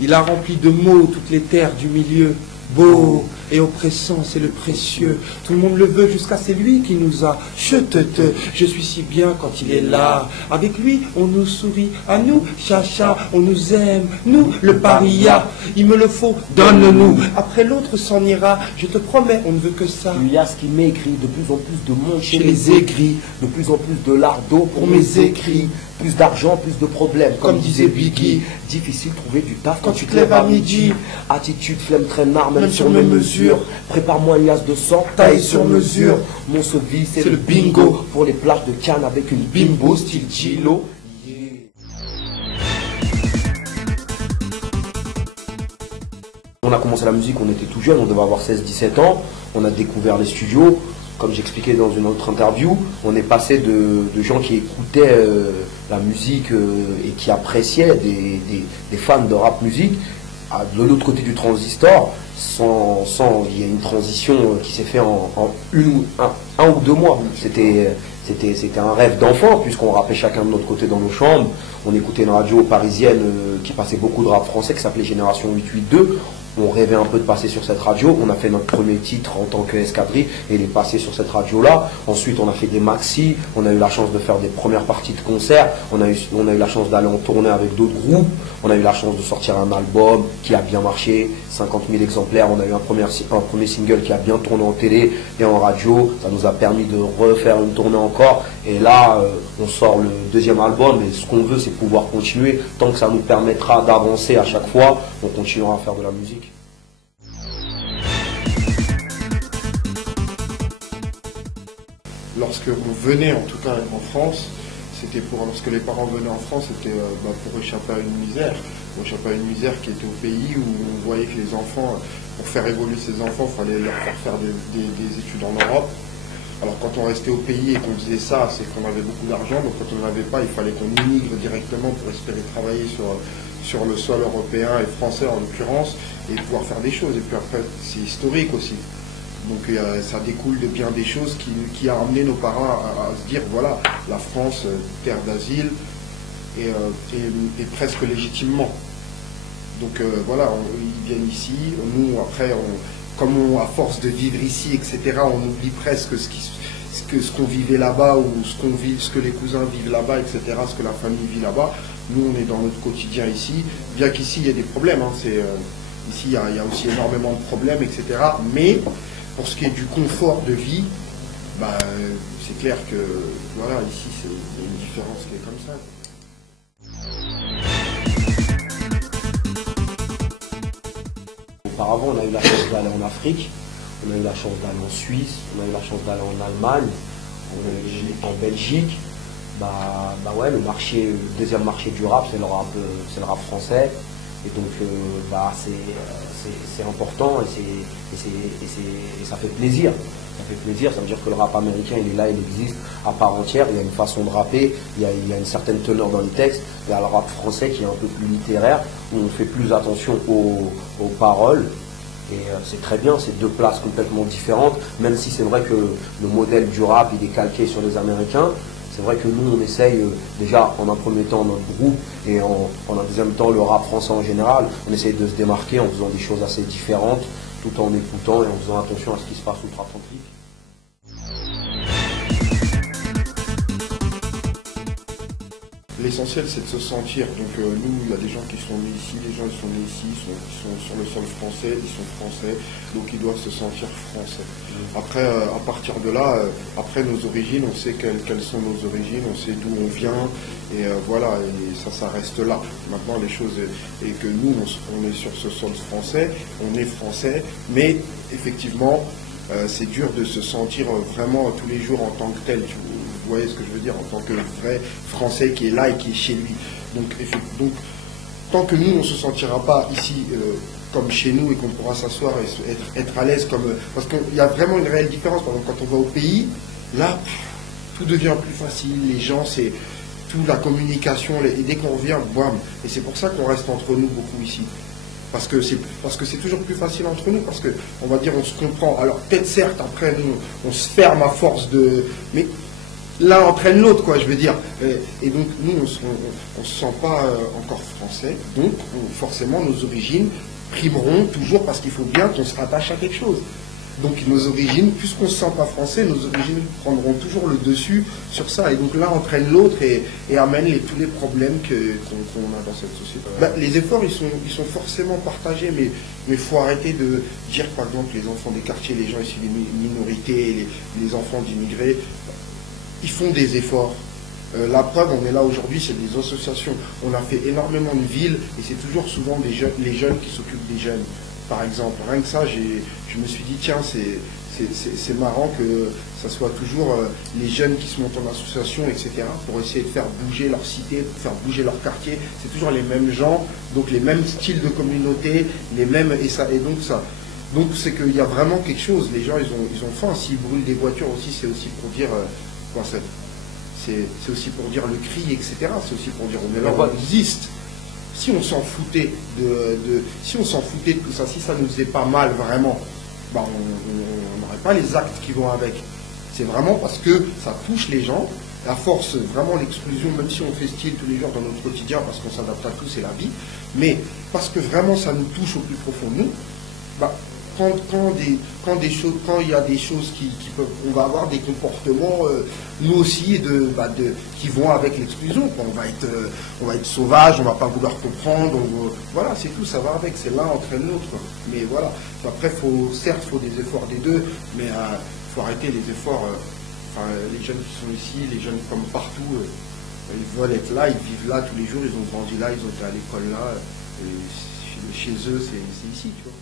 Il a rempli de mots toutes les terres du milieu. Beau et oppressant, c'est le précieux. Tout le monde le veut jusqu'à c'est lui qui nous a. Je suis si bien quand il est là. Avec lui, on nous sourit. À nous, chacha, on nous aime. Nous, le paria. Il me le faut, donne-nous. Après l'autre s'en ira. Je te promets, on ne veut que ça. Il y a ce qui m'écrit, de plus en plus de monde Chez les aigris. de plus en plus de lardo pour mes écrits. Plus d'argent, plus de problèmes. Comme disait Biggie. Difficile de trouver du taf quand tu te lèves à midi. Attitude, flemme, traînard, même sur mes mesures. Prépare-moi une liasse de sang, taille sur mesure. Mon vie, c'est le bingo. Pour les plages de Cannes avec une bimbo style Gilo. On a commencé la musique, on était tout jeune, on devait avoir 16-17 ans. On a découvert les studios. Comme j'expliquais dans une autre interview, on est passé de gens qui écoutaient la musique et qui appréciaient des fans de rap musique de l'autre côté du transistor, il y a une transition qui s'est faite en un ou deux mois. C'était un rêve d'enfant, puisqu'on rappait chacun de notre côté dans nos chambres. On écoutait une radio parisienne qui passait beaucoup de rap français, qui s'appelait Génération 882. On rêvait un peu de passer sur cette radio. On a fait notre premier titre en tant qu'escadrille et il est passé sur cette radio-là. Ensuite, on a fait des maxi. On a eu la chance de faire des premières parties de concerts. On a eu la chance d'aller en tournée avec d'autres groupes. On a eu la chance de sortir un album qui a bien marché, 50 000 exemplaires. On a eu un premier single qui a bien tourné en télé et en radio. Ça nous a permis de refaire une tournée encore. Et là, on sort le deuxième album. Et ce qu'on veut, c'est pouvoir continuer. Tant que ça nous permettra d'avancer à chaque fois, on continuera à faire de la musique. Lorsque on venait, en tout cas en France, c'était lorsque les parents venaient en France, c'était pour échapper à une misère. Pour échapper à une misère qui était au pays où on voyait que les enfants, pour faire évoluer ces enfants, il fallait leur faire des études en Europe. Alors quand on restait au pays et qu'on disait ça, c'est qu'on avait beaucoup d'argent, donc quand on n'en avait pas, il fallait qu'on immigre directement pour espérer travailler sur le sol européen et français en l'occurrence, et pouvoir faire des choses. Et puis après, c'est historique aussi. Donc ça découle de bien des choses qui a amené nos parents à se dire, voilà, la France, terre d'asile, et presque légitimement. Donc voilà, ils viennent ici, nous après, à force de vivre ici, etc., on oublie presque ce qu'on vivait là-bas, ou ce que les cousins vivent là-bas, etc., ce que la famille vit là-bas. Nous, on est dans notre quotidien ici, bien qu'ici, il y a des problèmes, hein, ici, il y a aussi énormément de problèmes, etc., mais pour ce qui est du confort de vie, c'est clair que voilà, ici il y a une différence qui est comme ça. Auparavant, on a eu la chance d'aller en Afrique, on a eu la chance d'aller en Suisse, on a eu la chance d'aller en Allemagne, en Belgique. Ouais, le deuxième marché du rap, c'est le rap français. Et donc c'est important et ça fait plaisir. Ça fait plaisir, ça veut dire que le rap américain il est là, il existe à part entière, il y a une façon de rapper, il y a une certaine teneur dans les textes. Il y a le rap français qui est un peu plus littéraire, où on fait plus attention aux paroles. Et c'est très bien, c'est deux places complètement différentes, même si c'est vrai que le modèle du rap il est calqué sur les Américains. C'est vrai que nous, on essaye déjà, en un premier temps, notre groupe, et en un deuxième temps, le rap français en général, on essaye de se démarquer en faisant des choses assez différentes, tout en écoutant et en faisant attention à ce qui se passe outre-Atlantique. L'essentiel, c'est de se sentir. Donc nous, il y a des gens qui sont nés ici, les gens ils sont nés ici, ils sont sur le sol français, ils sont français, donc ils doivent se sentir français. Après, à partir de là, après nos origines, on sait quelles sont nos origines, on sait d'où on vient, et voilà, et ça reste là. Maintenant, les choses, et que nous, on est sur ce sol français, on est français, mais effectivement, c'est dur de se sentir vraiment tous les jours en tant que tel. Vous voyez ce que je veux dire, en tant que vrai Français qui est là et qui est chez lui. Donc tant que nous, on ne se sentira pas ici comme chez nous et qu'on pourra s'asseoir et être à l'aise comme... Parce qu'il y a vraiment une réelle différence. Par exemple, quand on va au pays, là, tout devient plus facile. Les gens, c'est toute la communication. Et dès qu'on revient, bam. Et c'est pour ça qu'on reste entre nous beaucoup ici. Parce que c'est toujours plus facile entre nous. Parce qu'on va dire, on se comprend. Alors peut-être certes, après, nous, on se ferme à force de... Mais l'un entraîne l'autre, quoi, je veux dire. Et donc, nous, on se sent pas encore français, donc forcément, nos origines primeront toujours parce qu'il faut bien qu'on se rattache à quelque chose. Donc nos origines, puisqu'on ne se sent pas français, nos origines prendront toujours le dessus sur ça. Et donc l'un entraîne l'autre et amène tous les problèmes qu'on a dans cette société. Les efforts, ils sont forcément partagés, mais il faut arrêter de dire que, par exemple, les enfants des quartiers, les gens issus des minorités, les enfants d'immigrés, ils font des efforts. La preuve, on est là aujourd'hui, c'est des associations. On a fait énormément de villes et c'est toujours souvent les jeunes qui s'occupent des jeunes. Par exemple, rien que ça, je me suis dit, tiens, c'est marrant que ça soit toujours les jeunes qui se montent en association, etc., pour essayer de faire bouger leur cité, pour faire bouger leur quartier. C'est toujours les mêmes gens, donc les mêmes styles de communauté, les mêmes, donc c'est qu'il y a vraiment quelque chose. Les gens, ils ont faim. S'ils brûlent des voitures aussi, c'est aussi pour dire, c'est aussi pour dire le cri, etc. C'est aussi pour dire, on est là, on existe. Si on s'en foutait si on s'en foutait de tout ça, si ça nous faisait pas mal vraiment, on n'aurait pas les actes qui vont avec. C'est vraiment parce que ça touche les gens, à force vraiment l'exclusion, même si on fait style tous les jours dans notre quotidien, parce qu'on s'adapte à tout, c'est la vie, mais parce que vraiment ça nous touche au plus profond de nous, quand il y a des choses qui peuvent, on va avoir des comportements, nous aussi, qui vont avec l'exclusion. On va être sauvage, on va pas vouloir comprendre. Voilà, c'est tout, ça va avec. C'est l'un entraîne l'autre. Mais voilà. Après, certes, il faut des efforts des deux, mais il faut arrêter les efforts. Les jeunes qui sont ici, les jeunes comme partout, ils veulent être là, ils vivent là tous les jours, ils ont grandi là, ils ont été à l'école là. Et chez eux, c'est ici, tu vois.